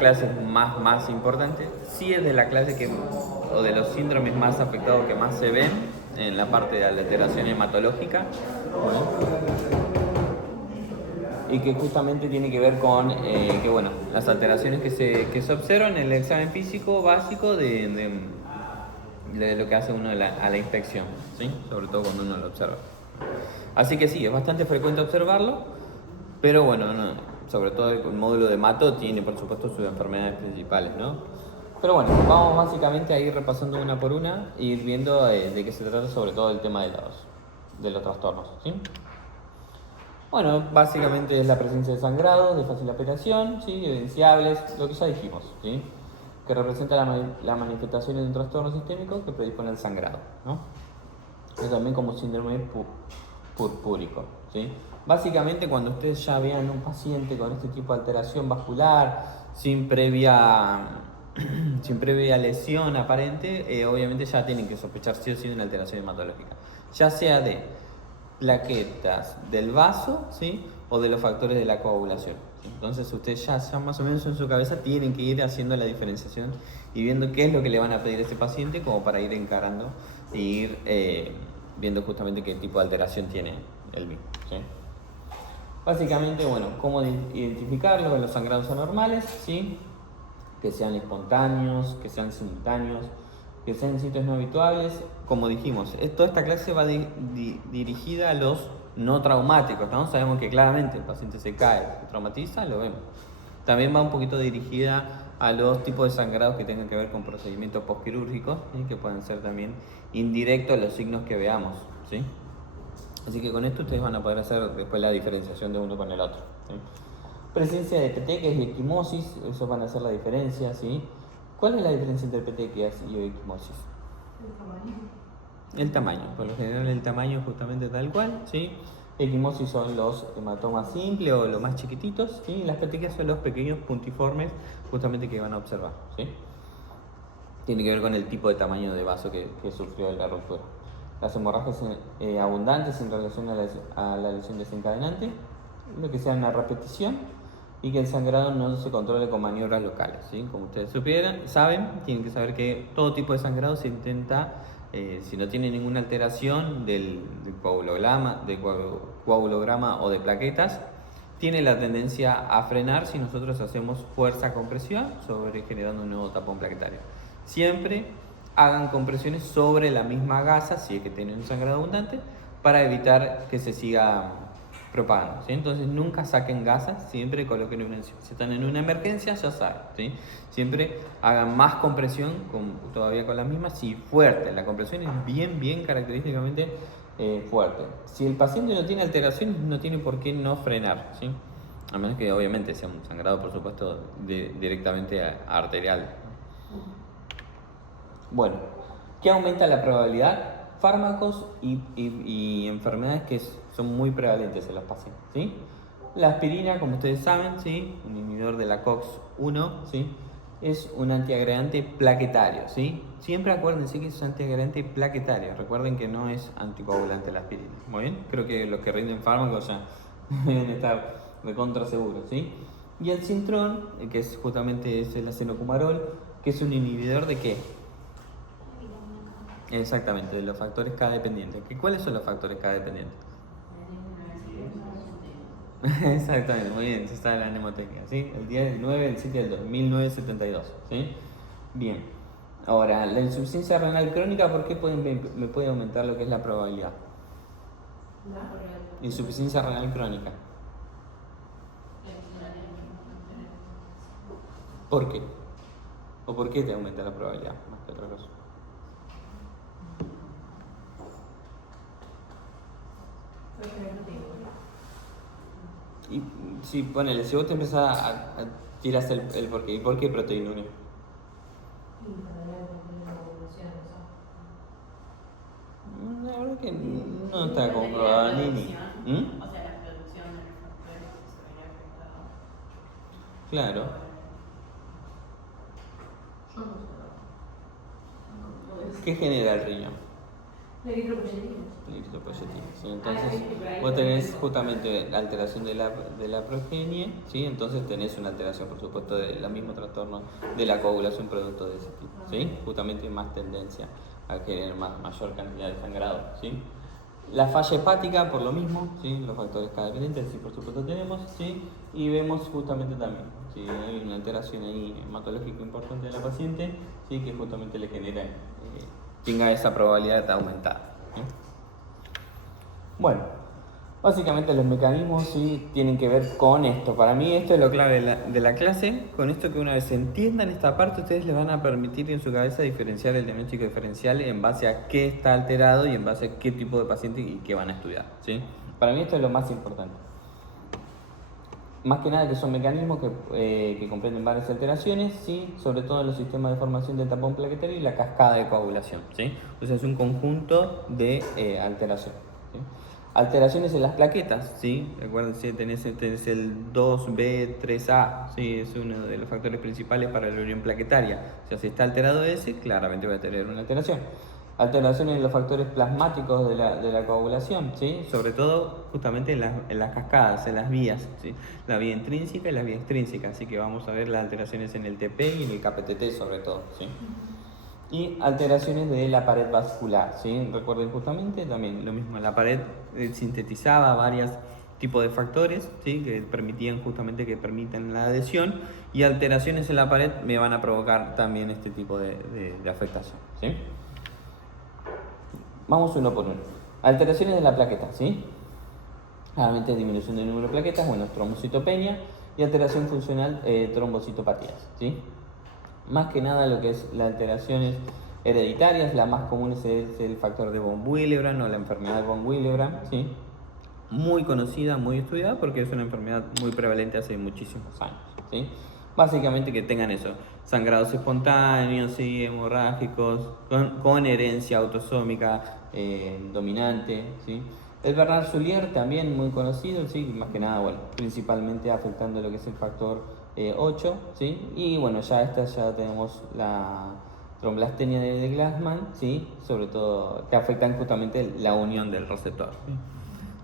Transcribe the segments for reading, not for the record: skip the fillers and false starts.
clases más importantes. Sí es de la clase o de los síndromes más afectados que más se ven en la parte de la alteración hematológica. Y que justamente tiene que ver con las alteraciones que se observan en el examen físico básico de lo que hace uno a la inspección, ¿sí? Sobre todo cuando uno lo observa. Así que sí, es bastante frecuente observarlo, pero bueno, sobre todo el módulo de hemato tiene por supuesto sus enfermedades principales, ¿no? Pero bueno, vamos básicamente a ir repasando una por una y ir viendo de qué se trata sobre todo el tema de los trastornos, ¿sí? Bueno, básicamente es la presencia de sangrados de fácil apelación, ¿sí? Evidenciables, lo que ya dijimos, ¿sí? Que representa la manifestación de un trastorno sistémico que predispone al sangrado, ¿no? Es también como síndrome purpúrico, ¿sí? Básicamente cuando ustedes ya vean un paciente con este tipo de alteración vascular sin previa lesión aparente, obviamente ya tienen que sospechar sí o sí de una alteración hematológica, ya sea de plaquetas del vaso, ¿sí? O de los factores de la coagulación. Entonces ustedes ya más o menos en su cabeza tienen que ir haciendo la diferenciación y viendo qué es lo que le van a pedir a ese paciente como para ir encarando e ir viendo justamente qué tipo de alteración tiene el mismo, ¿sí? Básicamente, bueno, cómo identificarlo en los sangrados anormales, ¿sí? Que sean espontáneos, que sean simultáneos, que sean sitios no habituales. Como dijimos, toda esta clase va dirigida a los no traumáticos, ¿no? Sabemos que claramente el paciente se cae, se traumatiza, lo vemos. También va un poquito dirigida a los tipos de sangrados que tengan que ver con procedimientos postquirúrgicos, ¿sí? Que pueden ser también indirectos a los signos que veamos, ¿sí? Así que con esto ustedes van a poder hacer después la diferenciación de uno con el otro, ¿sí? Presencia de PT, que es equimosis, eso van a hacer la diferencia, ¿sí? ¿Cuál es la diferencia entre petequias y equimosis? El tamaño. El tamaño, por lo general el tamaño es justamente tal cual, ¿sí? Equimosis son los hematomas simples o los más chiquititos, ¿sí? Las petequias son los pequeños puntiformes justamente que van a observar, ¿sí? Tiene que ver con el tipo de tamaño de vaso que sufrió la ruptura. Las hemorragias abundantes en relación a la lesión desencadenante, lo que sea una repetición y que el sangrado no se controle con maniobras locales, ¿sí? Como ustedes saben, tienen que saber que todo tipo de sangrado se intenta, si no tiene ninguna alteración del coagulograma o de plaquetas, tiene la tendencia a frenar si nosotros hacemos fuerza-compresión generando un nuevo tapón plaquetario. Siempre hagan compresiones sobre la misma gasa, si es que tienen un sangrado abundante, para evitar que se siga propagando, ¿sí? Entonces nunca saquen gasas, siempre coloquen una encima. Si están en una emergencia, ya saben, ¿sí? Siempre hagan más compresión todavía con la misma, si fuerte. La compresión es bien característicamente fuerte. Si el paciente no tiene alteraciones, no tiene por qué no frenar, ¿sí? A menos que obviamente sea un sangrado, por supuesto, directamente arterial. Bueno, ¿qué aumenta la probabilidad? Fármacos y enfermedades que son muy prevalentes en los pacientes, ¿sí? La aspirina, como ustedes saben, ¿sí? Un inhibidor de la COX-1, ¿sí? Es un antiagregante plaquetario, ¿sí? Siempre acuérdense que es antiagregante plaquetario. Recuerden que no es anticoagulante la aspirina. Muy bien, creo que los que rinden fármacos ya deben estar recontra seguros, ¿sí? Y el Sintrón, que es justamente el acenocumarol, que es un inhibidor de ¿qué? Exactamente, de los factores K dependientes. ¿Cuáles son los factores K dependientes? Exactamente, muy bien, está en la mnemotecnia, ¿sí? El día del 9 del 7 del 1972, ¿sí? Bien. Ahora, la insuficiencia renal crónica, ¿por qué me puede aumentar lo que es la probabilidad? Insuficiencia renal crónica. ¿Por qué? ¿O por qué te aumenta la probabilidad más que otra cosa? Y si ponele, si vos te empezás a tirar el por qué, ¿y por qué proteinuria? La verdad que no está comprobado ni. O sea, la producción de los factores que se vería afectado. Claro. ¿Qué genera el riñón? La eritropoyetina. Eritropoyetina, ¿sí? Entonces, vos tenés justamente la alteración de la progenie, ¿sí? Entonces tenés una alteración, por supuesto, del mismo trastorno de la coagulación producto de ese tipo, ¿sí? Justamente más tendencia a querer mayor cantidad de sangrado, ¿sí? La falla hepática, por lo mismo, ¿sí? Los factores K dependientes, sí, por supuesto tenemos, ¿sí? Y vemos justamente también, si hay una alteración ahí hematológica importante de la paciente, ¿sí? Que justamente le genera, tenga esa probabilidad de aumentar, ¿sí? Bueno, básicamente los mecanismos sí tienen que ver con esto. Para mí esto es lo clave de la clase. Con esto que una vez entiendan esta parte, ustedes les van a permitir en su cabeza diferenciar el diagnóstico diferencial en base a qué está alterado y en base a qué tipo de paciente y qué van a estudiar, ¿sí? Para mí esto es lo más importante. Más que nada que son mecanismos que comprenden varias alteraciones, ¿sí? Sobre todo en los sistemas de formación del tapón plaquetario y la cascada de coagulación, ¿sí? O sea, es un conjunto de alteraciones, ¿sí? Alteraciones en las plaquetas, ¿sí? Recuerden, tenés el 2B3A, ¿sí? Es uno de los factores principales para la unión plaquetaria. O sea, si está alterado ese, claramente va a tener una alteración. Alteraciones en los factores plasmáticos de la coagulación, ¿sí? Sobre todo justamente en las cascadas, en las vías, ¿sí? La vía intrínseca y la vía extrínseca, así que vamos a ver las alteraciones en el TP y en el KPTT sobre todo, ¿sí? Y alteraciones de la pared vascular, ¿sí? Recuerden justamente también lo mismo, la pared sintetizaba varios tipos de factores, ¿sí? Que permitían justamente que permitan la adhesión, y alteraciones en la pared me van a provocar también este tipo de afectación, ¿sí? Vamos uno por uno. Alteraciones de la plaqueta, ¿sí? Claramente disminución del número de plaquetas, bueno, trombocitopenia, y alteración funcional, trombocitopatías, ¿sí? Más que nada lo que es las alteraciones hereditarias, la más común es el factor de von Willebrand o la enfermedad de von Willebrand, ¿sí? Muy conocida, muy estudiada porque es una enfermedad muy prevalente hace muchísimos años, ¿sí? Básicamente que tengan eso, sangrados espontáneos, ¿sí? Hemorrágicos, con herencia autosómica dominante, ¿sí? El Bernard-Soulier también muy conocido, ¿sí? Más que nada, bueno, principalmente afectando lo que es el factor 8, ¿sí? Y bueno, ya tenemos la tromblastenia de Glassman, ¿sí? Sobre todo que afectan justamente la unión del receptor, ¿sí?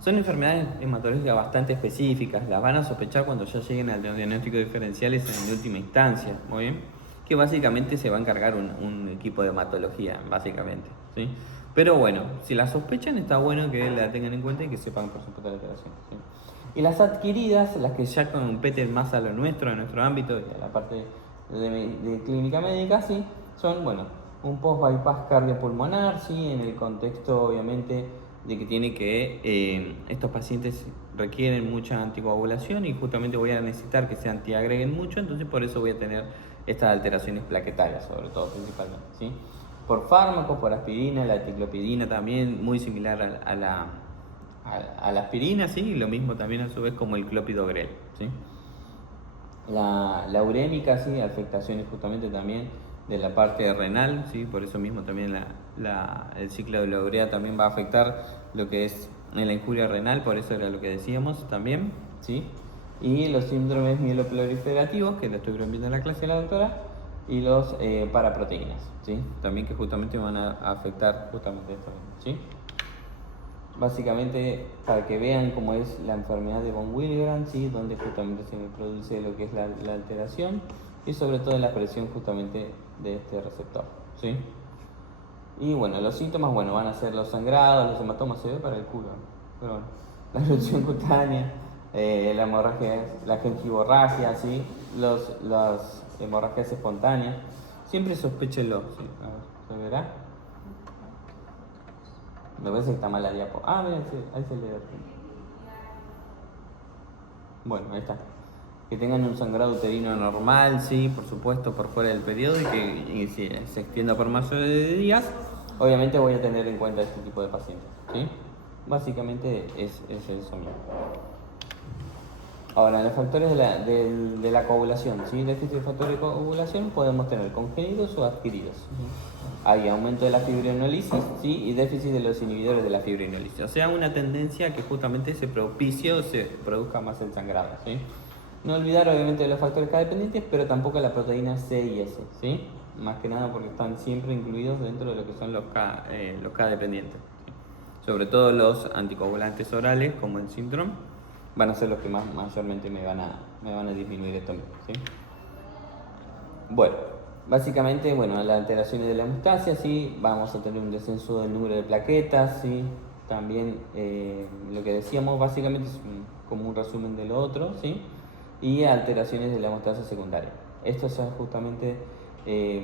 Son enfermedades hematológicas bastante específicas, las van a sospechar cuando ya lleguen al diagnóstico diferenciales en última instancia, muy bien, que básicamente se va a encargar un equipo de hematología, básicamente, ¿sí? Pero bueno, si la sospechan está bueno que la tengan en cuenta y que sepan por supuesto la alteración, ¿sí? Y las adquiridas, las que ya competen más a lo nuestro, a nuestro ámbito, a la parte de clínica médica, ¿sí? Son, bueno, un post-bypass cardiopulmonar, ¿sí? En el contexto obviamente de que tiene que estos pacientes requieren mucha anticoagulación y justamente voy a necesitar que se antiagreguen mucho, entonces por eso voy a tener estas alteraciones plaquetarias, sobre todo principalmente, ¿sí? Por fármacos, por aspirina, la ticlopidina también, muy similar a la aspirina, ¿sí? Y lo mismo también a su vez como el clopidogrel, ¿sí? La urémica, ¿sí? Afectaciones justamente también de la parte renal, ¿sí? Por eso mismo también el ciclo de la urea también va a afectar lo que es en la injuria renal, por eso era lo que decíamos también, ¿sí? Y los síndromes mieloproliferativos, que lo estuvieron viendo en la clase de la doctora, y los paraproteínas, ¿sí? También que justamente van a afectar justamente esto, ¿sí? Básicamente para que vean cómo es la enfermedad de von Willebrand, ¿sí? Donde justamente se produce lo que es la alteración y sobre todo la presión justamente de este receptor, ¿sí? Y bueno, los síntomas, bueno, van a ser los sangrados, los hematomas, se ve para el culo, pero bueno, la erupción cutánea, la hemorragia, la gengivorragia, ¿sí? Las hemorragias espontáneas, siempre sospéchenlo, ¿sí? A ver, ¿se verá? Me parece que está mal la diapo. Ah, mira, ahí se le da. Bueno, ahí está. Que tengan un sangrado uterino normal, sí, por supuesto, por fuera del periodo y si se extienda por más de días, obviamente voy a tener en cuenta este tipo de pacientes, ¿sí? Básicamente es eso mismo. Ahora, los factores de la coagulación, ¿sí? Déficit de factores de coagulación podemos tener congénitos o adquiridos. Hay aumento de la fibrinolisis, ¿sí? Y déficit de los inhibidores de la fibrinolisis. O sea, una tendencia que justamente se propicie o se produzca más el sangrado, ¿sí? No olvidar obviamente de los factores K dependientes, pero tampoco la proteína C y S, ¿sí? más que nada porque están siempre incluidos dentro de lo que son los K dependientes. ¿Sí? Sobre todo los anticoagulantes orales, como el síndrome, van a ser los que mayormente me van a disminuir esto. ¿Sí? Bueno, básicamente, las alteraciones de la hemostasia, ¿sí? Vamos a tener un descenso del número de plaquetas, ¿sí? También lo que decíamos básicamente es como un resumen de lo otro, ¿sí? Y alteraciones de la hemostasia secundaria. Esto ya justamente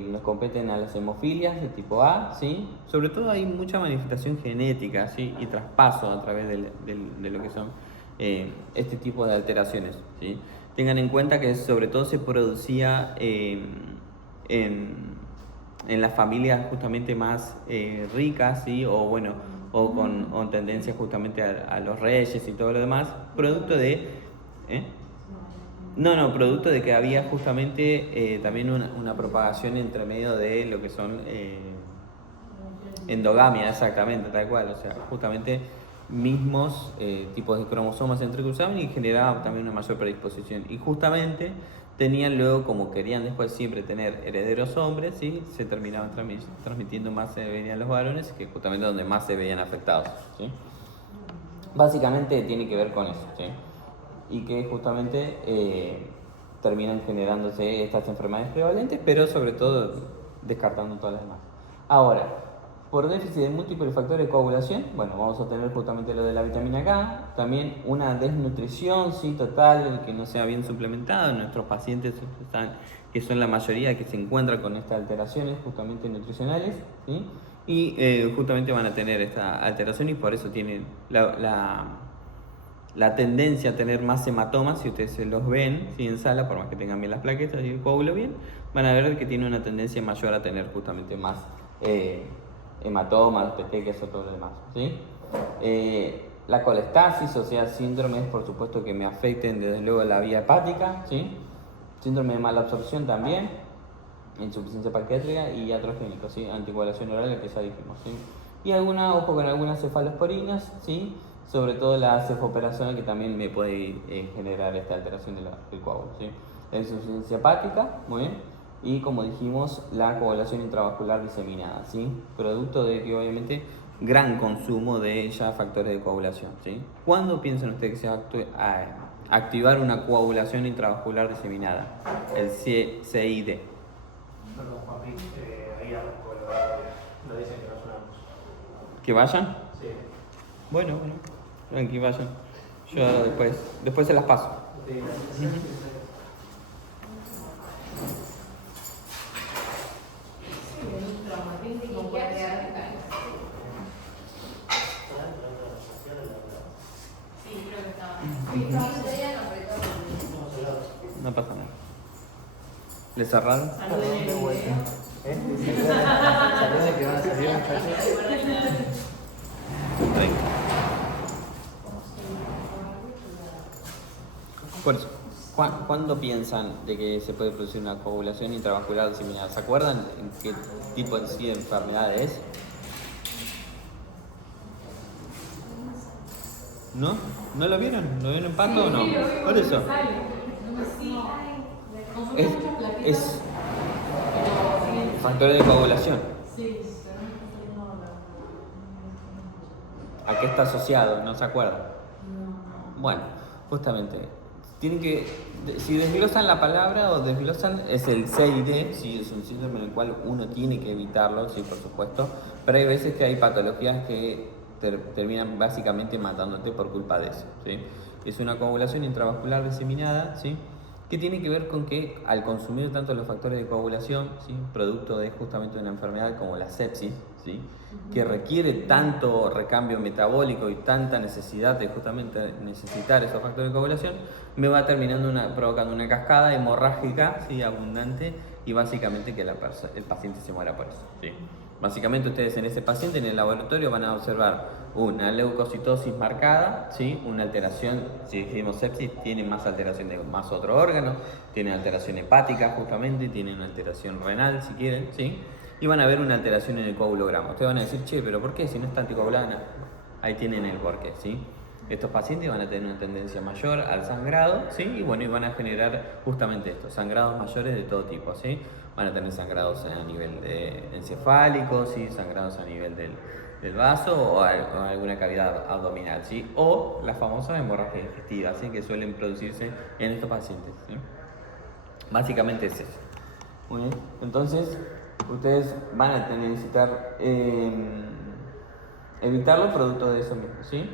nos competen a las hemofilias de tipo A, ¿sí? Sobre todo hay mucha manifestación genética, ¿sí? Y traspaso a través de lo que son este tipo de alteraciones, ¿sí? Tengan en cuenta que sobre todo se producía en las familias justamente más ricas, ¿sí? O con tendencia justamente a los reyes y todo lo demás, producto de... producto de que había justamente también una propagación entre medio de lo que son endogamia, exactamente, tal cual, o sea, justamente mismos tipos de cromosomas se entrecruzaban y generaban también una mayor predisposición. Y justamente tenían luego, como querían después siempre tener herederos hombres, ¿sí? Se terminaban transmitiendo más se venían los varones, que justamente donde más se veían afectados, ¿sí? Básicamente tiene que ver con eso, ¿sí? Y que justamente terminan generándose estas enfermedades prevalentes, pero sobre todo descartando todas las demás. Ahora, por déficit de múltiples factores de coagulación, vamos a tener justamente lo de la vitamina K, también una desnutrición, sí, total, que no sea bien suplementado. Nuestros pacientes que son la mayoría que se encuentran con estas alteraciones justamente nutricionales, ¿sí? Y justamente van a tener esta alteración y por eso tienen la tendencia a tener más hematomas. Si ustedes se los ven, ¿sí? En sala, por más que tengan bien las plaquetas y el coágulo bien, van a ver que tiene una tendencia mayor a tener justamente más hematomas, petequias o todo lo demás, ¿sí? La colestasis, o sea, síndromes, por supuesto que me afecten desde luego la vía hepática, ¿sí? Síndrome de mala absorción también, insuficiencia pancreática y iatrogénico, ¿sí? Anticoagulación oral, que ya dijimos, ¿sí? Y ojo con algunas cefalosporinas, ¿sí? Sobre todo la cefoperación, que también me puede generar esta alteración del coágulo, ¿sí? La insuficiencia hepática, muy bien. Y como dijimos, la coagulación intravascular diseminada, ¿sí? Producto de que obviamente gran consumo de ya factores de coagulación, ¿sí? ¿Cuándo piensan ustedes que se va a activar una coagulación intravascular diseminada? El CID. Perdón, papi, ahí abajo nos dicen que no sonamos. ¿Que vayan? Sí. Bueno, tranqui, vayan. Yo después se las paso. Sí, No pasa nada. ¿Le cerraron? ¿Saludos de que van a salir, muchachos? Por eso, ¿cuándo piensan de que se puede producir una coagulación intravascular diseminada? ¿Se acuerdan en qué tipo de enfermedad es? ¿No? ¿No lo vieron? ¿Lo vieron en pato o no? Por eso. Es factores de coagulación. ¿A qué está asociado? ¿No se acuerdan? Bueno, justamente, tienen que, si desglosan la palabra o desglosan, es el CID, sí, es un síndrome en el cual uno tiene que evitarlo, sí, por supuesto, pero hay veces que hay patologías que terminan básicamente matándote por culpa de eso, ¿sí? Es una coagulación intravascular diseminada, ¿sí? Que tiene que ver con que al consumir tanto los factores de coagulación, ¿sí? Producto de justamente una enfermedad como la sepsis, ¿sí? Que requiere tanto recambio metabólico y tanta necesidad de justamente necesitar esos factores de coagulación, me va provocando una cascada hemorrágica, ¿sí? Abundante, y básicamente que el paciente se muera por eso, ¿sí? Básicamente ustedes en ese paciente en el laboratorio van a observar una leucocitosis marcada, ¿sí? Una alteración, si decimos sepsis, tiene más alteración de más otro órgano, tiene alteración hepática justamente, tiene una alteración renal si quieren, ¿sí? Y van a ver una alteración en el coagulograma. Ustedes van a decir, che, pero ¿por qué? Si no está anticoagulada. Ahí tienen el porqué, ¿sí? Estos pacientes van a tener una tendencia mayor al sangrado, ¿sí? Y bueno, y van a generar justamente esto, sangrados mayores de todo tipo, ¿sí? Van a tener sangrados a nivel encefálico, ¿sí? Sangrados a nivel del vaso o alguna cavidad abdominal, ¿sí? O la famosa hemorragia digestiva, ¿sí? Que suelen producirse en estos pacientes, ¿sí? Básicamente es eso. Muy bien. Entonces, ustedes van a necesitar evitarlo producto de eso mismo, ¿sí?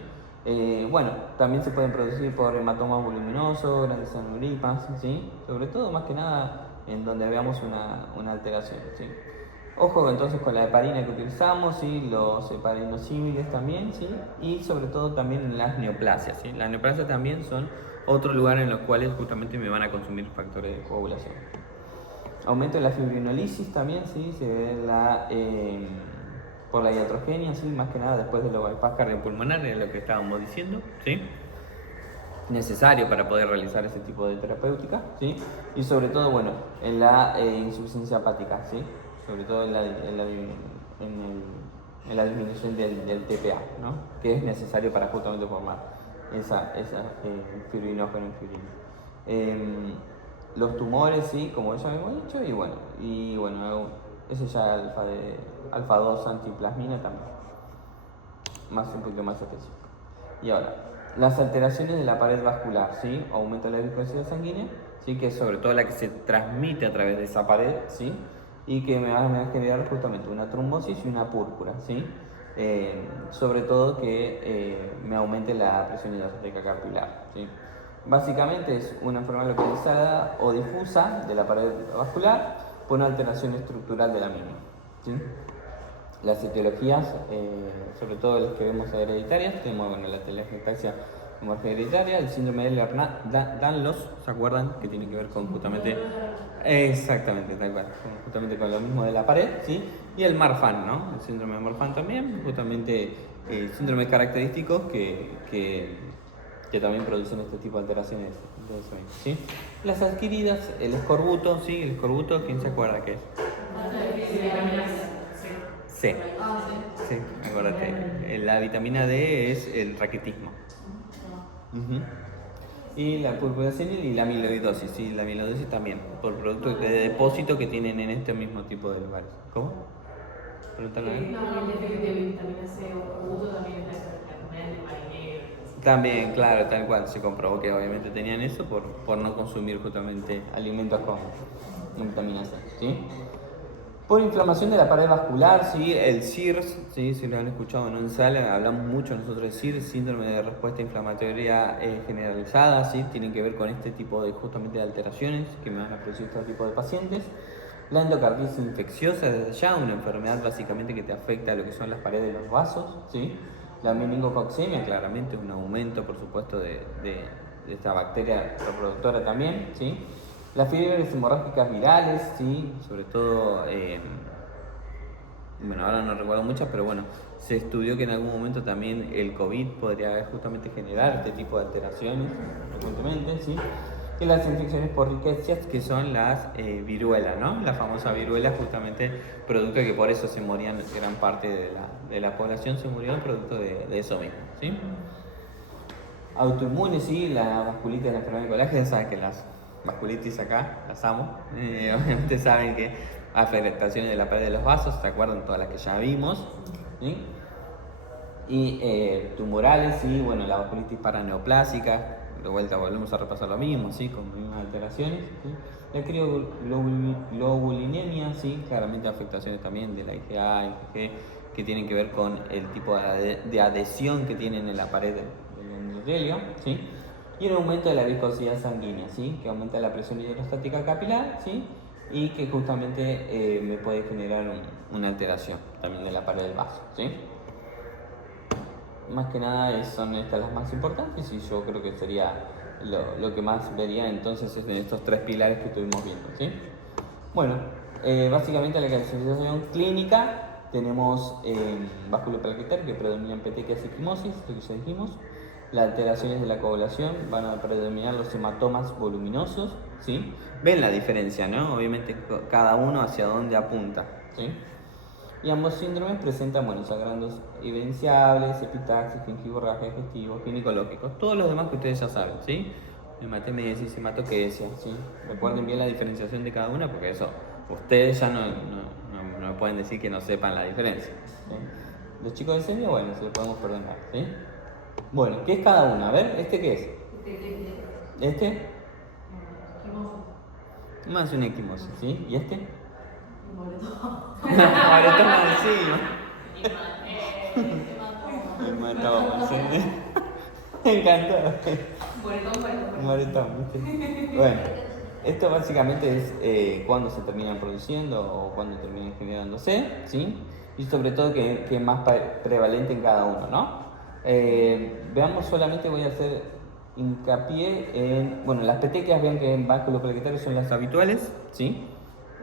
Bueno, también se pueden producir por hematomas voluminosos, grandes aneurismas, ¿sí? Sobre todo, más que nada, en donde veamos una alteración, ¿sí? Ojo entonces con la heparina que utilizamos, ¿sí? Los heparinosímiles también, ¿sí? Y sobre todo también en las neoplasias, ¿sí? Las neoplasias también son otro lugar en los cuales justamente me van a consumir factores de coagulación. Aumento de la fibrinolisis también, ¿sí? Se ve por la iatrogenia, ¿sí? Más que nada después de los bypass cardiopulmonar, es lo que estábamos diciendo, ¿sí? Necesario para poder realizar ese tipo de terapéutica, ¿sí? Y sobre todo, bueno, en la insuficiencia hepática, ¿sí? Sobre todo en la disminución del TPA, ¿no? Que es necesario para justamente formar esa fibrinógeno y fibrina. Los tumores, sí, como ya hemos dicho, y bueno, ese ya alfa 2 antiplasmina también, un poquito más específico. Y ahora, las alteraciones de la pared vascular, ¿sí? Aumenta la viscosidad sanguínea, ¿sí? Que es sobre todo la que se transmite a través de esa pared, ¿sí? Y que me van a generar justamente una trombosis y una púrpura, ¿sí? Sobre todo que me aumente la presión hidrostática capilar, ¿sí? Básicamente es una enfermedad localizada o difusa de la pared vascular por una alteración estructural de la misma, ¿sí? Las etiologías, sobre todo las que vemos hereditarias, tenemos la telangiectasia hemorrágica hereditaria, el síndrome de Ehlers-Danlos, ¿se acuerdan? Que tiene que ver con justamente, exactamente, tal cual, justamente con lo mismo de la pared, ¿sí? Y el Marfan, ¿no? El síndrome de Marfan también, justamente síndromes característicos que también producen este tipo de alteraciones de sueño, ¿sí? Las adquiridas, el escorbuto, ¿sí? El escorbuto, ¿quién se acuerda qué es? C. Sí, acuérdate. La vitamina D es el raquitismo. Y la púrpura senil y la amiloidosis, sí, la amiloidosis también, por producto de depósito que tienen en este mismo tipo de lugares. ¿Cómo? Pregúntale a él. No, el déficit de vitamina C o escorbuto también es la enfermedad de marinero. También, claro, tal cual, se comprobó que obviamente tenían eso por no consumir justamente alimentos con vitamina C, ¿sí? Por inflamación de la pared vascular, ¿sí? El SIRS, ¿sí? Si lo han escuchado en sala, hablamos mucho nosotros de SIRS, síndrome de respuesta inflamatoria generalizada, ¿sí? Tienen que ver con este tipo de justamente de alteraciones que me van a producir este tipo de pacientes. La endocarditis infecciosa, desde ya, una enfermedad básicamente que te afecta a lo que son las paredes de los vasos, ¿sí? La meningococcemia, claramente un aumento, por supuesto, de esta bacteria reproductora también, ¿sí? Las fiebres hemorrágicas virales, sí, sobre todo, bueno, ahora no recuerdo muchas, pero bueno, se estudió que en algún momento también el COVID podría justamente generar este tipo de alteraciones, frecuentemente, sí. Y las infecciones por riquecias, que son las viruelas, ¿no? La famosa viruela, justamente, producto de que por eso se morían gran parte de la población, se murió producto de eso mismo, ¿sí? Autoinmunes, sí, la vasculitis, la enfermedad de colágeno, saben que las vasculitis acá, las amo. Obviamente saben que afectaciones de la pared de los vasos, ¿se acuerdan? Todas las que ya vimos, ¿sí? Y tumorales, sí, bueno, la vasculitis paraneoplásica, de vuelta volvemos a repasar lo mismo, ¿sí? Con mismas alteraciones, ¿sí? La crioglobulinemia, sí, claramente afectaciones también de la IgA, IgG, que tienen que ver con el tipo de adhesión que tienen en la pared del endotelio, ¿sí? Y un aumento de la viscosidad sanguínea, ¿sí? Que aumenta la presión hidrostática capilar, ¿sí? Y que justamente me puede generar una alteración también de la pared del vaso, ¿sí? Más que nada son estas las más importantes y yo creo que sería lo que más vería entonces en estos tres pilares que estuvimos viendo, ¿sí? Bueno, básicamente la clasificación clínica tenemos vasculoplaquetaria que predomina en petequias y equimosis, lo que ya dijimos. Las alteraciones de la coagulación van a predominar los hematomas voluminosos, ¿sí? Ven la diferencia, ¿no? Obviamente cada uno hacia dónde apunta, ¿sí? Y ambos síndromes presentan, bueno, sangrados evidenciables, epitaxis, gingivorragia, digestivos, ginecológicos, todos los demás que ustedes ya saben, ¿sí? Hematemesis, hematoquesia, ¿sí? Recuerden bien la diferenciación de cada una porque eso, ustedes ya no pueden decir que no sepan la diferencia, ¿sí? Los chicos de semio, bueno, se lo podemos perdonar, ¿sí? Bueno, ¿qué es cada una? A ver, ¿este qué es? ¿Este? Más una equimosis, ¿sí? ¿Y este? Moretoma encima. Hematoma, sí. Me encantó. Moretón, ¿viste? Bueno, esto básicamente es cuando se terminan produciendo o cuando terminan generándose, ¿sí? Y sobre todo que es más prevalente en cada uno, ¿no? Veamos, solamente voy a hacer hincapié en, bueno, las petequias, vean que en básculo plaquetario son las habituales, ¿sí?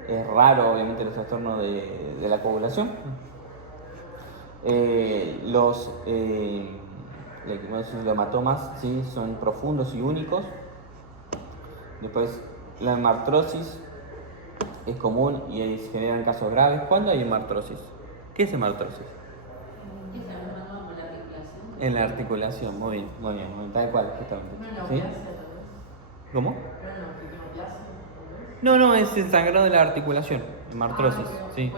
Es raro, obviamente, los trastornos de la coagulación. Los hematomas, ¿sí? Son profundos y únicos. Después, la hemartrosis es común y se generan casos graves. ¿Cuándo hay hemartrosis? ¿Qué es hemartrosis? En la articulación, muy bien, tal cual, justamente. ¿Sí? ¿Cómo? No, es el sangrado de la articulación, hemartrosis, sí.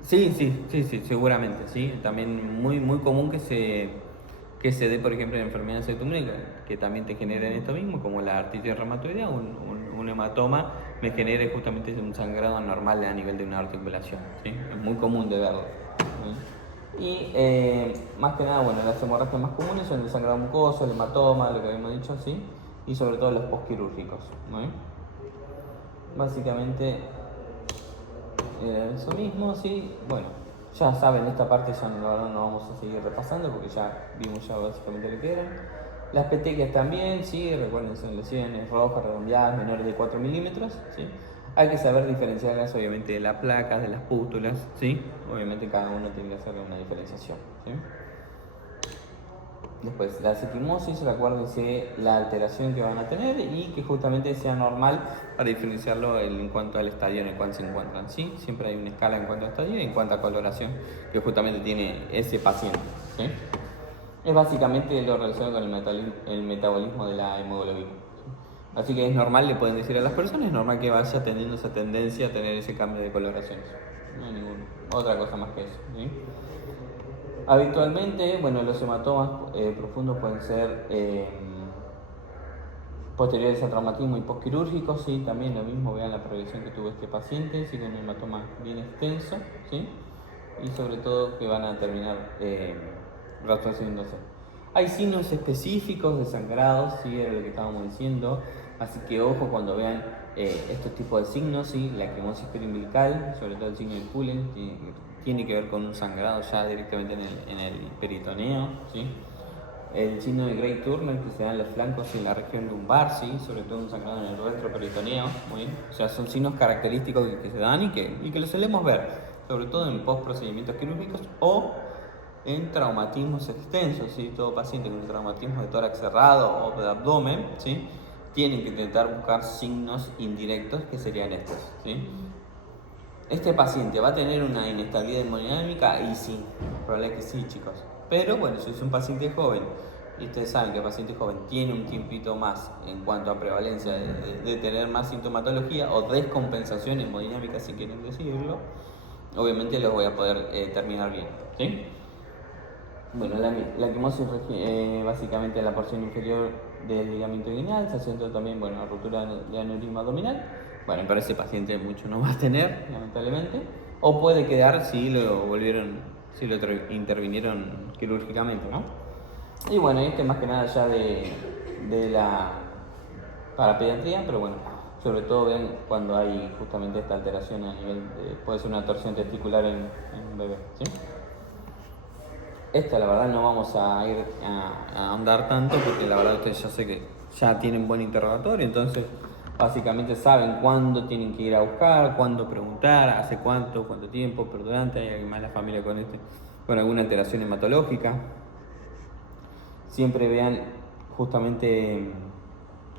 Sí, seguramente, sí. También muy común que se dé, por ejemplo, en enfermedades autoinmunes que también te generen esto mismo, como la artritis reumatoidea, un hematoma me genere justamente un sangrado anormal a nivel de una articulación, ¿sí? Es muy común de verlo, ¿sí? Y más que nada, bueno, las hemorragias más comunes son el sangrado mucoso, el hematoma, lo que habíamos dicho, ¿sí? Y sobre todo los postquirúrgicos, ¿no? Básicamente eso mismo, ¿sí? Bueno, ya saben, esta parte ya la verdad no vamos a seguir repasando porque ya vimos ya básicamente lo que eran. Las petequias también, ¿sí? Recuerden, son lesiones rojas, redondeadas, menores de 4 milímetros, ¿sí? Hay que saber diferenciarlas, obviamente, de las placas, de las pústulas, ¿sí? Obviamente cada uno tiene que hacer una diferenciación, ¿sí? Después, la equimosis, recuérdense la alteración que van a tener y que justamente sea normal para diferenciarlo en cuanto al estadio en el cual se encuentran, ¿sí? Siempre hay una escala en cuanto a estadio y en cuanto a coloración que justamente tiene ese paciente, ¿sí? Es básicamente lo relacionado con el metabolismo de la hemoglobina, ¿sí? Así que es normal, le pueden decir a las personas, es normal que vaya teniendo esa tendencia a tener ese cambio de coloraciones. No hay ninguna otra cosa más que eso, ¿sí? Habitualmente, bueno, los hematomas profundos pueden ser posteriores a traumatismo y postquirúrgicos, ¿sí? También lo mismo, vean la progresión que tuvo este paciente, sí, con un hematoma bien extenso, ¿sí? Y sobre todo que van a terminar retrocediéndose. Hay signos específicos de sangrados, ¿sí? Era lo que estábamos diciendo, así que ojo cuando vean estos tipos de signos, ¿sí? La equimosis periumbilical, sobre todo el signo de Pullen, tiene que ver con un sangrado ya directamente en el peritoneo, ¿sí? El signo de Gray Turner que se da en los flancos y en la región lumbar, ¿sí? Sobre todo un sangrado en el retroperitoneo, muy bien. O sea, son signos característicos que se dan y que los solemos ver, sobre todo en post-procedimientos quirúrgicos o en traumatismos extensos, ¿sí? Todo paciente con un traumatismo de tórax cerrado o de abdomen, ¿sí? Tienen que intentar buscar signos indirectos que serían estos, ¿sí? ¿Este paciente va a tener una inestabilidad hemodinámica? Y sí, probable que sí, chicos. Pero bueno, si es un paciente joven, y ustedes saben que el paciente joven tiene un tiempito más en cuanto a prevalencia de tener más sintomatología o descompensación hemodinámica, si quieren decirlo, obviamente los voy a poder terminar bien, ¿sí? Bueno, la equimosis básicamente en la porción inferior del ligamento inguinal, se acentúa también, bueno, ruptura de aneurisma abdominal. Bueno, pero ese paciente mucho no va a tener, lamentablemente, o puede quedar si lo intervinieron quirúrgicamente, ¿no? Y bueno, más que nada ya de la parapediatría, pero bueno, sobre todo ven cuando hay justamente esta alteración a nivel puede ser una torsión testicular en un bebé, ¿sí? Esta la verdad no vamos a ir a ahondar tanto porque la verdad ustedes ya sé que ya tienen buen interrogatorio, entonces básicamente saben cuándo tienen que ir a buscar, cuándo preguntar, hace cuánto tiempo, perdurante, hay alguien más en la familia con alguna alteración hematológica. Siempre vean justamente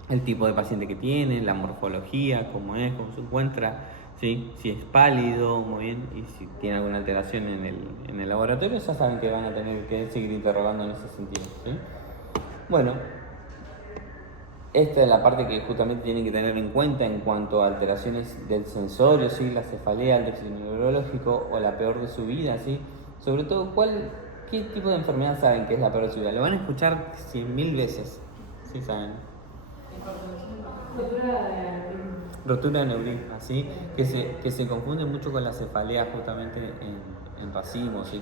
el tipo de paciente que tiene, la morfología, cómo se encuentra, ¿sí? Si es pálido, muy bien, y si tiene alguna alteración en el laboratorio, ya saben que van a tener que seguir interrogando en ese sentido, ¿sí? Bueno, esta es la parte que justamente tienen que tener en cuenta en cuanto a alteraciones del sensorio, ¿sí? La cefalea, el déficit neurológico o la peor de su vida, ¿sí? Sobre todo, ¿qué tipo de enfermedad saben que es la peor de su vida? Lo van a escuchar 100.000 veces, ¿sí saben? Rotura de neurisma, ¿sí? Que se confunde mucho con la cefalea justamente en racimos, ¿sí?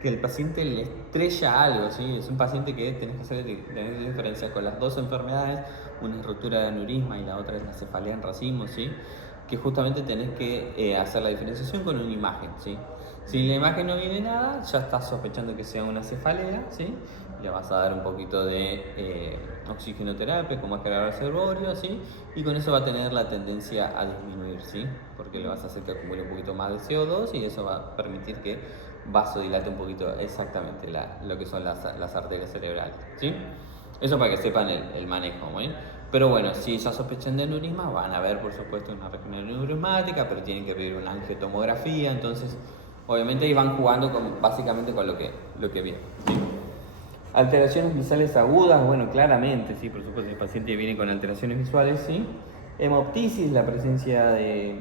Que el paciente le estrella algo, ¿sí? Es un paciente que tenés que tener diferencia con las dos enfermedades, una es rotura de neurisma y la otra es la cefalea en racimos, ¿sí? Que justamente tenés que hacer la diferenciación con una imagen, ¿sí? Si la imagen no viene nada, ya estás sospechando que sea una cefalea, ¿sí? Le vas a dar un poquito de oxigenoterapia como acelerador cerebrorio, ¿sí? Y con eso va a tener la tendencia a disminuir, ¿sí? Porque le vas a hacer que acumule un poquito más de CO2 y eso va a permitir que vasodilate un poquito exactamente lo que son las arterias cerebrales, ¿sí? Eso para que sepan el manejo, ¿muy? Pero bueno, si ya sospechan de aneurisma, van a ver por supuesto una regeneración neurismática, pero tienen que pedir una angiotomografía, entonces obviamente ahí van jugando básicamente con lo que viene, ¿sí? Alteraciones visuales agudas, bueno, claramente, sí, por supuesto, el paciente viene con alteraciones visuales, sí. Hemoptisis, la presencia de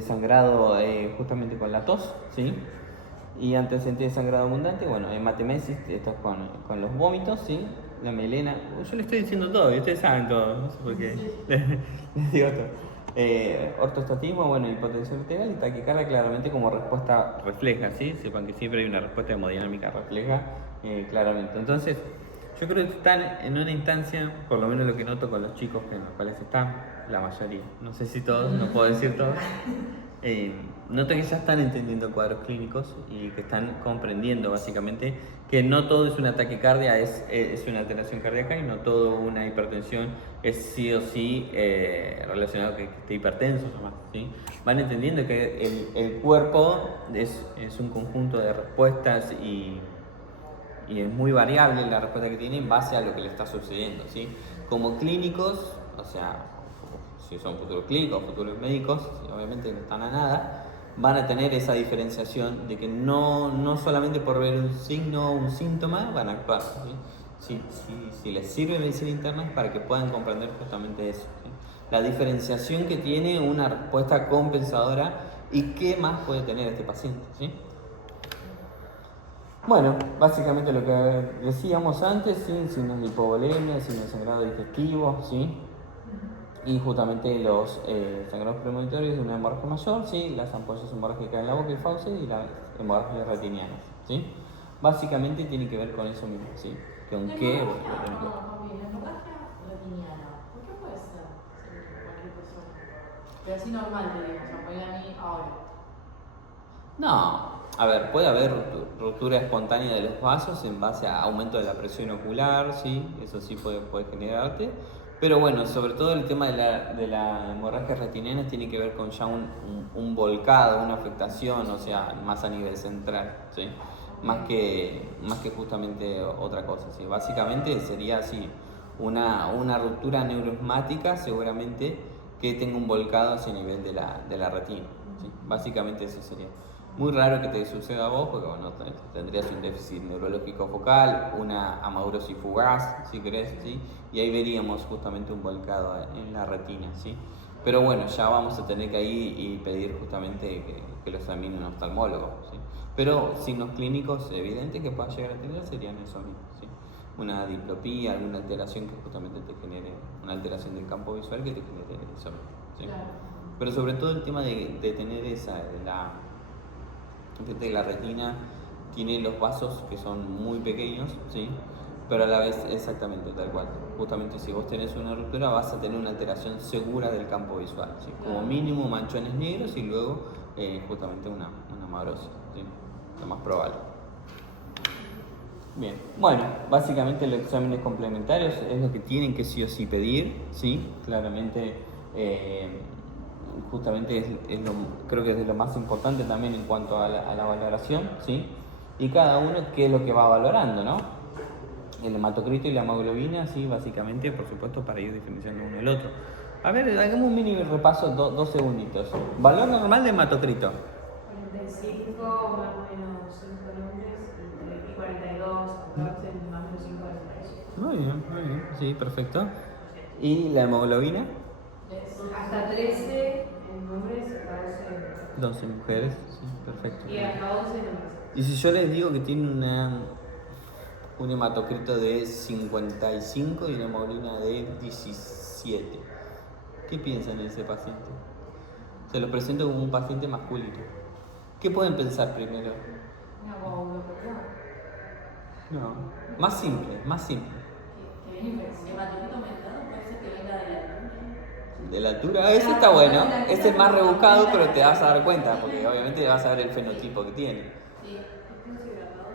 sangrado justamente con la tos, ¿sí? Y antecedente de sangrado abundante, bueno, hematemesis, esto es con los vómitos, ¿sí? La melena, yo le estoy diciendo todo y ustedes saben todo, no sé por qué les digo todo. Ortostatismo, bueno, hipotensión arterial y taquicardia claramente como respuesta refleja, ¿sí? Sepan que siempre hay una respuesta hemodinámica refleja, claramente. Entonces, yo creo que están en una instancia, por lo menos lo que noto con los chicos en los cuales están, la mayoría, no sé si todos, no puedo decir todos, noto que ya están entendiendo cuadros clínicos y que están comprendiendo básicamente que no todo es una taquicardia, es una alteración cardíaca y no todo una hipertensión es sí o sí relacionado que esté hipertenso nomás, ¿sí? Van entendiendo que el cuerpo es un conjunto de respuestas y es muy variable la respuesta que tiene en base a lo que le está sucediendo, ¿sí? Como clínicos, o sea, si son futuros clínicos, futuros médicos, obviamente no están a nada, van a tener esa diferenciación de que no solamente por ver un signo o un síntoma van a actuar, ¿sí? Si les sirve medicina interna es para que puedan comprender justamente eso, ¿sí? La diferenciación que tiene una respuesta compensadora y qué más puede tener este paciente, ¿sí? Bueno, básicamente lo que decíamos antes, ¿sí? Signos de hipovolemia, signos de sangrado digestivo, ¿sí? Y justamente los sangrados premonitorios de una hemorragia mayor, ¿sí? Las ampollas hemorrágicas en la boca y fauces y las hemorragias retinianas, ¿sí? Básicamente tiene que ver con eso mismo, ¿sí? ¿Con qué? La hemorragia retiniana, ¿por qué puede ser? Cualquier persona. Pero así normal, te digo, o sea, puede a mí ahora. No, a ver, puede haber ruptura espontánea de los vasos en base a aumento de la presión ocular, ¿sí? Eso sí puede generarte. Pero bueno, sobre todo el tema de la hemorragia retiniana tiene que ver con ya un volcado, una afectación, o sea, más a nivel central, ¿sí? Más que justamente otra cosa, ¿sí? Básicamente sería así, una ruptura neuroesmática seguramente que tenga un volcado hacia el nivel de la retina, ¿sí? Básicamente eso sería. Muy raro que te suceda a vos, porque bueno, tendrías un déficit neurológico focal, una amaurosis fugaz, si querés, ¿sí? Y ahí veríamos justamente un volcado en la retina, ¿sí? Pero bueno, ya vamos a tener que ir y pedir justamente que lo examine un oftalmólogo, ¿sí? Pero signos clínicos evidentes que pueda llegar a tener serían esos mismos, ¿sí? Una diplopía, alguna alteración que justamente te genere, una alteración del campo visual que te genere eso mismo, ¿sí? Claro. Pero sobre todo el tema de tener la retina tiene los vasos que son muy pequeños, ¿sí? Pero a la vez exactamente tal cual. Justamente si vos tenés una ruptura vas a tener una alteración segura del campo visual, ¿sí? Como mínimo manchones negros y luego justamente una amaurosis, ¿sí? Lo más probable. Bien, bueno, básicamente los exámenes complementarios es lo que tienen que sí o sí pedir, ¿sí? Claramente justamente creo que es de lo más importante también en cuanto a la valoración, ¿sí? Y cada uno qué es lo que va valorando, ¿no? El hematocrito y la hemoglobina, sí, básicamente, por supuesto, para ir diferenciando uno del otro. A ver, hagamos un mini repaso, 2 segunditos. Valor normal de hematocrito. 45 más o menos 5 nombres y 42, 14 más o menos 5 nombres. Muy bien, sí, perfecto. ¿Y la hemoglobina? Hasta 13 en hombres, hasta 12 mujeres, sí, perfecto. 12 y hasta 11 en hombres. Y si yo les digo que tiene un hematocrito de 55 y una hemoglobina de 17, ¿qué piensan de ese paciente? Se lo presento como un paciente masculino. ¿Qué pueden pensar primero? Una coagulopatía. No, más simple. Que viene hematocito aumentado, puede ser que venga de la De la altura, ese está bueno, ese es más rebuscado, pero te vas a dar cuenta, porque obviamente vas a ver el fenotipo que tiene. Sí, ¿es deshidratado?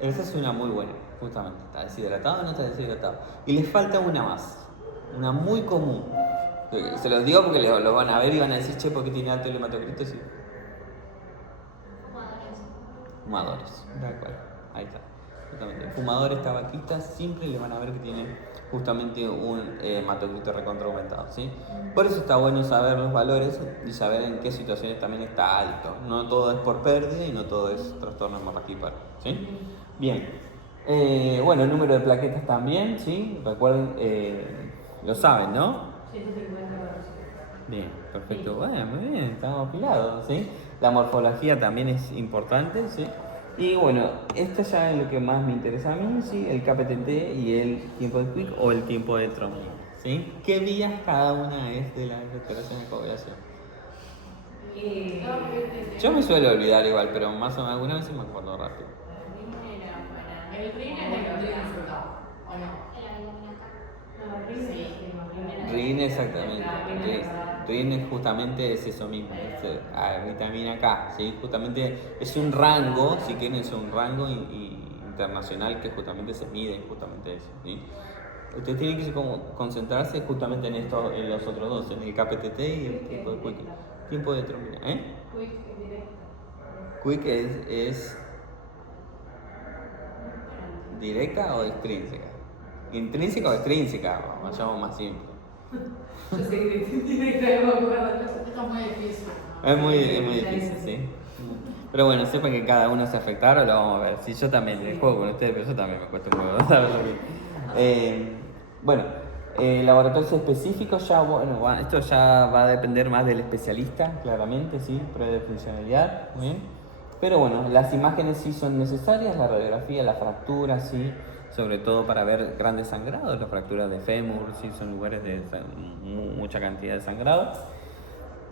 Esa es una muy buena, justamente. ¿Está deshidratado o no está deshidratado? Y les falta una más, una muy común. Se los digo porque lo van a ver y van a decir, che, ¿por qué tiene alto el hematocrito? Sí. Fumadores, tal cual. Ahí está. Justamente. Fumadores, tabaquistas, siempre le van a ver que tienen justamente un hematocrito recontra aumentado, ¿sí? Por eso está bueno saber los valores y saber en qué situaciones también está alto. No todo es por pérdida y no todo es trastorno hemorrágico, ¿sí? Bien. Bueno, el número de plaquetas también, ¿sí? Recuerden, lo saben, ¿no? 150 barras. Bien, perfecto. Bueno, muy bien, estamos afilados, ¿sí? La morfología también es importante, ¿sí? Y bueno, esto ya es lo que más me interesa a mí, ¿sí? El KPTT y el tiempo de Quick o el tiempo de trombina, ¿sí? ¿Qué vías cada una es de la recuperación de coagulación? Yo me suelo olvidar igual, pero más o menos algunas veces me acuerdo rápido. El RIN es el insultado, ¿o no? RIN exactamente. RIN justamente es eso mismo, es vitamina K, ¿sí? Justamente es un rango, si quieren es un rango internacional que justamente se mide justamente eso, ¿sí? Usted tiene que concentrarse justamente en esto, en los otros dos, en el KPTT y el tiempo de Quick. Tiempo de trombina, ¿eh? Quick es directo. Quick es directa o extrínseca. Intrínseca o extrínseca, vayamos más simple. Yo sé que directo, no me acuerdo. Esto es muy difícil. Es muy difícil, sí. Pero bueno, sepan que cada uno se afectará, lo vamos a ver. Sí, yo también juego con ustedes, pero yo también me cuesta un poco, ¿sabes? Bueno, laboratorios específicos ya, bueno, esto ya va a depender más del especialista, claramente, sí, prueba de funcionalidad, muy bien. Pero bueno, las imágenes sí son necesarias, la radiografía, la fractura, sí, sobre todo para ver grandes sangrados, las fracturas de fémur, sí, son lugares de mucha cantidad de sangrado.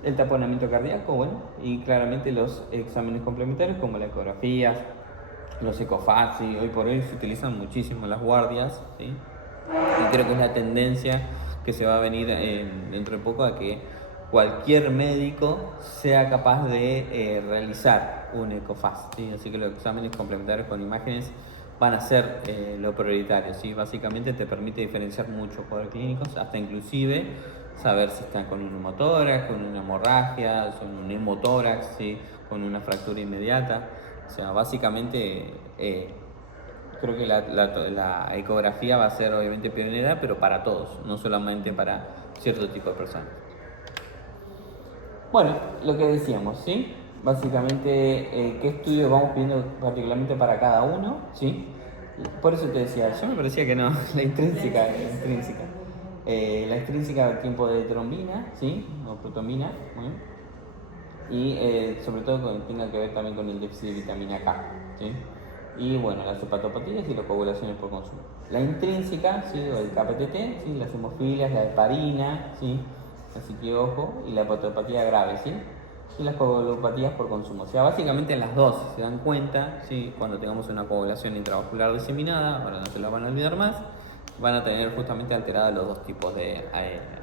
El taponamiento cardíaco, bueno, y claramente los exámenes complementarios como la ecografía, los ECOFACT, ¿sí? Hoy por hoy se utilizan muchísimo las guardias, ¿sí? Y creo que es la tendencia que se va a venir dentro de poco a que cualquier médico sea capaz de realizar un ECOFACT, ¿sí? Así que los exámenes complementarios con imágenes van a ser lo prioritario, ¿sí? Básicamente te permite diferenciar muchos cuadros clínicos, hasta inclusive saber si están con un neumotórax, con una hemorragia, con un hemotórax, ¿sí? Con una fractura inmediata. O sea, básicamente creo que la ecografía va a ser obviamente pionera, pero para todos, no solamente para cierto tipo de personas. Bueno, lo que decíamos, ¿sí? Básicamente, ¿qué estudios vamos pidiendo particularmente para cada uno? ¿Sí? Por eso te decía, yo me parecía que no, la intrínseca. La extrínseca del tiempo de trombina, ¿sí? O protomina, ¿sí? Y sobre todo tenga que ver también con el déficit de vitamina K, ¿sí? Y bueno, las hepatopatías y las coagulaciones por consumo. La intrínseca, ¿sí? O el KPTT, ¿sí? Las hemofilias, la heparina, ¿sí? Así que ojo, y la hepatopatía grave, ¿sí? Y las coagulopatías por consumo. O sea, básicamente en las dos, si se dan cuenta, ¿sí? Cuando tengamos una coagulación intravascular diseminada, ahora no se la van a olvidar más, van a tener justamente alterados los dos tipos de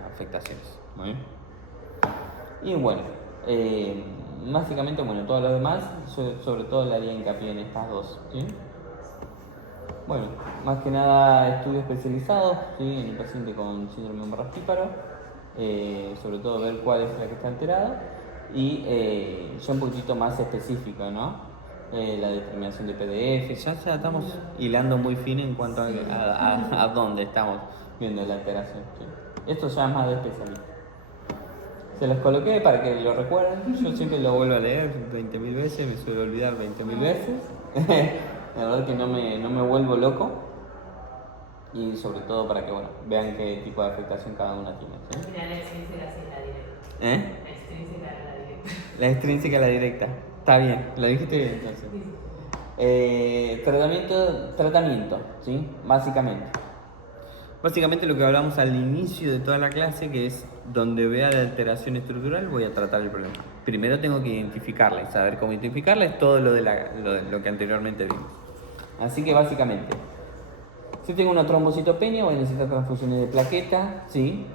afectaciones. ¿Muy bien? Y bueno, básicamente, bueno, todo lo demás, sobre todo le haría hincapié en estas dos, ¿sí? Bueno, más que nada estudios especializados, ¿sí? En el paciente con síndrome hemorrágico, sobre todo ver cuál es la que está alterada y ya un poquito más específico, ¿no? La determinación de PDF, ya estamos hilando muy fino en cuanto a dónde estamos viendo la alteración, ¿sí? Esto ya es más de especialista. Se los coloqué para que lo recuerden. Yo siempre lo vuelvo a leer 20.000 veces, me suelo olvidar 20.000 veces. La verdad que no me vuelvo loco. Y sobre todo para que vean qué tipo de afectación cada una tiene. ¿Sí? Mira, la extrínseca sí es la directa. ¿Eh? La extrínseca es la directa. La extrínseca, la directa. Está bien, lo dijiste bien entonces. Tratamiento, ¿sí? Básicamente lo que hablamos al inicio de toda la clase, que es donde vea la alteración estructural, voy a tratar el problema. Primero tengo que identificarla, y saber cómo identificarla es todo lo que anteriormente vimos. Así que básicamente, si tengo una trombocitopenia, voy a necesitar transfusiones de plaqueta, ¿sí?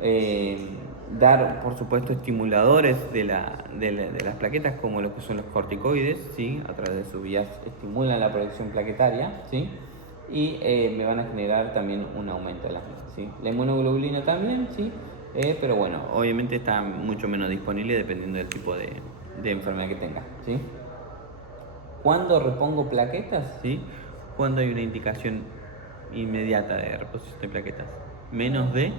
Dar, por supuesto, estimuladores de las plaquetas, como lo que son los corticoides, ¿sí? A través de sus vías estimulan la producción plaquetaria, ¿sí? Y me van a generar también un aumento de las mismas, ¿sí? La inmunoglobulina también, ¿sí? Pero bueno, obviamente está mucho menos disponible dependiendo del tipo de enfermedad que tenga, ¿sí? ¿Cuándo repongo plaquetas? ¿Sí? Cuando hay una indicación inmediata de reposición de plaquetas. Menos de...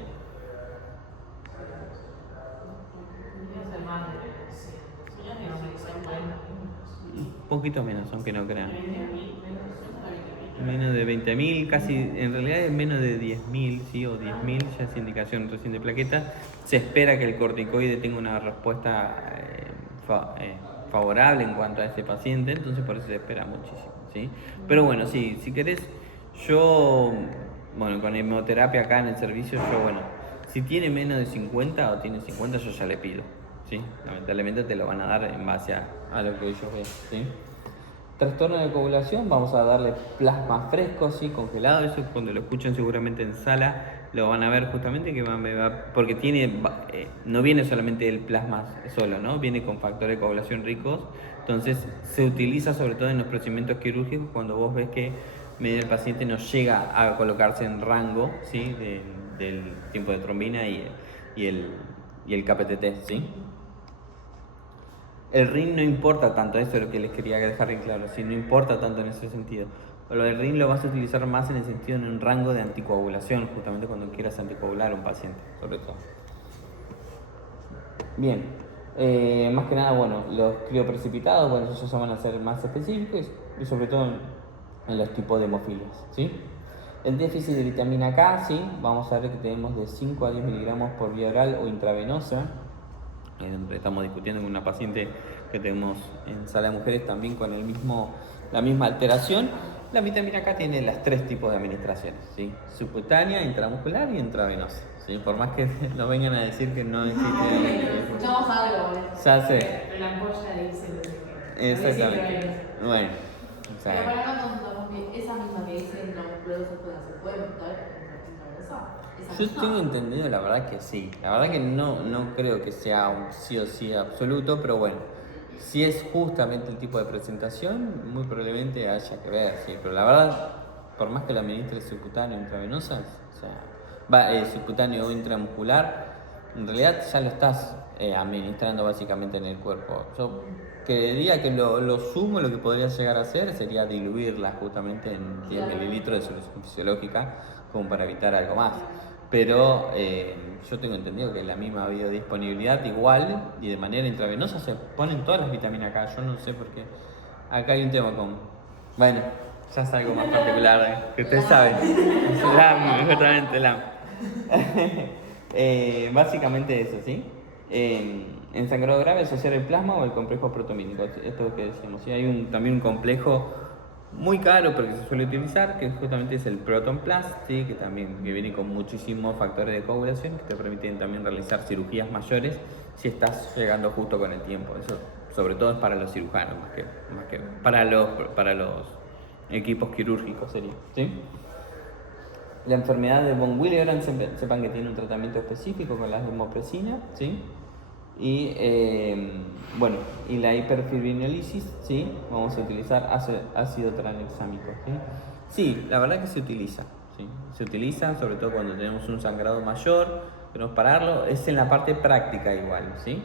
un poquito menos, aunque no crean. Menos de 20.000, casi, en realidad es menos de 10.000, ¿sí? O 10.000, ya es indicación recién de plaquetas. Se espera que el corticoide tenga una respuesta favorable en cuanto a ese paciente, entonces por eso se espera muchísimo, ¿sí? Pero bueno, sí, si querés, yo, con hemoterapia acá en el servicio, si tiene menos de 50 o tiene 50, yo ya le pido, ¿sí? Lamentablemente te lo van a dar en base a lo que ellos ven, ¿sí? Trastorno de coagulación, vamos a darle plasma fresco, ¿sí? Congelado, eso cuando lo escuchan seguramente en sala lo van a ver justamente que porque no viene solamente el plasma solo, ¿no? Viene con factores de coagulación ricos, entonces se utiliza sobre todo en los procedimientos quirúrgicos cuando vos ves que el paciente no llega a colocarse en rango, ¿sí? Del tiempo de trombina y el KPTT, ¿sí? El RIN no importa tanto, eso es lo que les quería dejar bien claro, ¿sí? No importa tanto en ese sentido. Lo del RIN lo vas a utilizar más en el sentido en un rango de anticoagulación, justamente cuando quieras anticoagular a un paciente, sobre todo. Bien, más que nada, los crioprecipitados, esos van a ser más específicos y sobre todo en los tipos de hemofilias, ¿sí? El déficit de vitamina K, ¿sí? Vamos a ver que tenemos de 5 a 10 miligramos por vía oral o intravenosa. Estamos discutiendo con una paciente que tenemos en sala de mujeres también con la misma alteración. La vitamina K tiene las 3 tipos de administraciones, ¿sí? Subcutánea, intramuscular y intravenosa, ¿sí? Por más que nos vengan a decir que no existe... Escuchamos algo, Ya sé. pero la ampolla dice... Exactamente. Bueno. Pero para no contarnos esa misma que dice intramuscular se puede montar intravenosa. Yo tengo entendido, la verdad que sí. La verdad que no creo que sea un sí o sí absoluto, pero bueno, si es justamente el tipo de presentación, muy probablemente haya que ver, sí. Pero la verdad, por más que lo administre subcutáneo o intravenosa, subcutáneo o intramuscular, en realidad ya lo estás administrando básicamente en el cuerpo. Yo creería que lo sumo, lo que podría llegar a hacer sería diluirla justamente en 10 mililitros de solución fisiológica, como para evitar algo más. Pero yo tengo entendido que la misma biodisponibilidad igual y de manera intravenosa se ponen todas las vitaminas acá. Yo no sé por qué. Acá hay un tema bueno, ya es algo más particular, que ustedes saben. LAM, justamente LAM. Básicamente eso, ¿sí? En sangrado grave asociar el plasma o el complejo protomínico. Esto es lo que decíamos. ¿Sí? Hay también un complejo muy caro, pero que se suele utilizar, que justamente es el Proton Plus, ¿sí? que viene con muchísimos factores de coagulación que te permiten también realizar cirugías mayores si estás llegando justo con el tiempo. Eso sobre todo es para los cirujanos, más que para los equipos quirúrgicos sería, ¿sí? La enfermedad de von Willebrand, sepan que tiene un tratamiento específico con la desmopresina, ¿sí? Y y la hiperfibrinolisis, ¿sí? Vamos a utilizar ácido tranexámico, ¿sí? Sí, la verdad que se utiliza, ¿sí? Se utiliza sobre todo cuando tenemos un sangrado mayor, queremos pararlo, es en la parte práctica igual, ¿sí?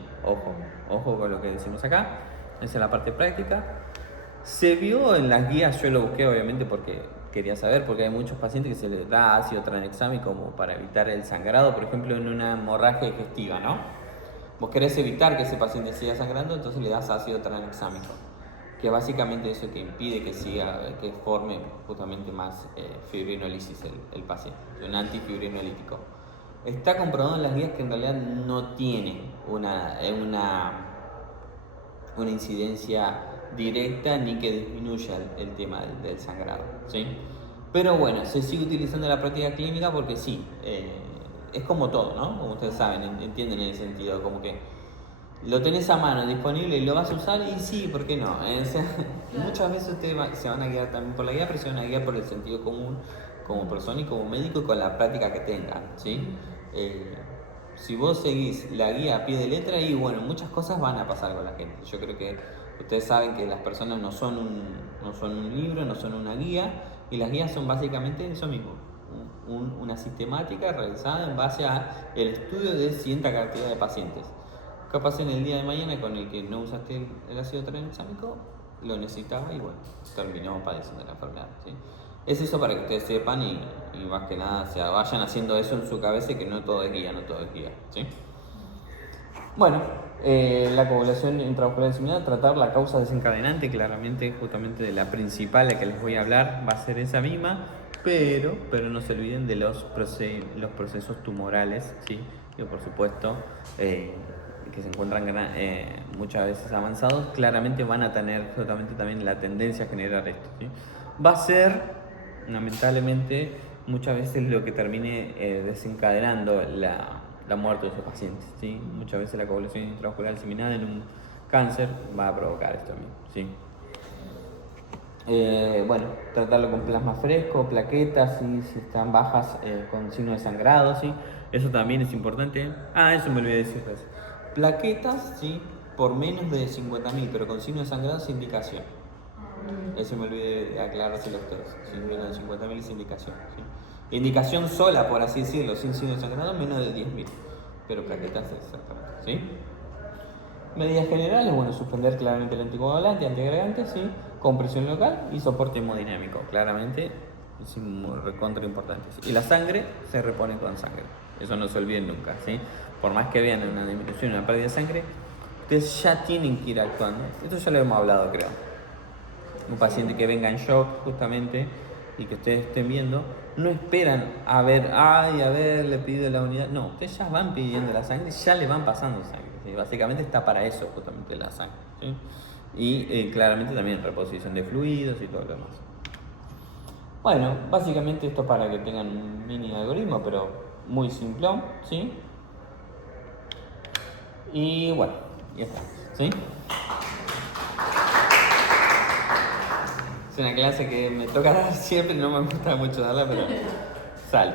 Ojo con lo que decimos acá, es en la parte práctica. Se vio en las guías, yo lo busqué obviamente porque quería saber, porque hay muchos pacientes que se les da ácido tranexámico como para evitar el sangrado, por ejemplo, en una hemorragia digestiva, ¿no? Vos querés evitar que ese paciente siga sangrando, entonces le das ácido tranexámico, que básicamente eso que impide que siga, que forme justamente más fibrinolisis el paciente, un antifibrinolítico. Está comprobado en las guías que en realidad no tiene una incidencia directa ni que disminuya el tema del sangrado, ¿sí? Pero bueno, se sigue utilizando en la práctica clínica porque sí, es como todo, ¿no? Como ustedes saben, entienden en ese sentido, como que lo tenés a mano, disponible y lo vas a usar y sí, ¿por qué no? O sea, muchas veces ustedes se van a guiar también por la guía, pero se van a guiar por el sentido común como persona y como médico y con la práctica que tengan, ¿sí? Si vos seguís la guía a pie de letra y bueno, muchas cosas van a pasar con la gente. Yo creo que ustedes saben que las personas no son un libro, no son una guía y las guías son básicamente eso mismo, una sistemática realizada en base al estudio de cierta cantidad de pacientes. Capaz en el día de mañana con el que no usaste el ácido tranexámico, lo necesitaba y bueno, terminó padeciendo la enfermedad, ¿sí? Es eso para que ustedes sepan y más que nada, o sea, vayan haciendo eso en su cabeza y que no todo es guía, ¿sí? Bueno, la coagulación intramuscular diseminada, tratar la causa desencadenante, claramente, justamente de la principal, la que les voy a hablar, va a ser esa misma, pero no se olviden de los procesos tumorales, ¿sí? Que por supuesto, que se encuentran muchas veces avanzados, claramente van a tener justamente también la tendencia a generar esto, ¿sí? Va a ser, lamentablemente, muchas veces lo que termine desencadenando la muerte de esos pacientes, ¿sí? Muchas veces la coagulación intramuscular diseminada en un cáncer va a provocar esto mismo, ¿sí? Bueno, tratarlo con plasma fresco, plaquetas, ¿sí? Si están bajas con signo de sangrado, ¿sí? Eso también es importante. Eso me olvidé decirles. Plaquetas, ¿sí? Por menos de 50.000, pero con signo de sangrado es indicación. Eso me olvidé de aclarárselos a ustedes. Si menos de 50.000 es indicación, ¿sí? Indicación sola, por así decirlo, sin signo de sangrado, menos de 10.000. Pero plaquetas exactamente, ¿sí? Medidas generales, bueno, suspender claramente el anticoagulante, antiagregante, ¿sí? Compresión local y soporte hemodinámico, claramente es recontra importante. ¿Sí? Y la sangre se repone con sangre, eso no se olviden nunca, ¿sí? Por más que vean una disminución, una pérdida de sangre, ustedes ya tienen que ir actuando. Esto ya lo hemos hablado, creo. Un paciente que venga en shock, justamente, y que ustedes estén viendo, no esperan a ver, le pido la unidad. No, ustedes ya van pidiendo la sangre, ya le van pasando sangre. ¿Sí? Básicamente está para eso, justamente la sangre, ¿sí? Y claramente también reposición de fluidos y todo lo demás. Bueno, básicamente esto es para que tengan un mini algoritmo, pero muy simplón, ¿sí? Y bueno, ya está, ¿sí? Es una clase que me toca dar siempre, no me gusta mucho darla, pero sale.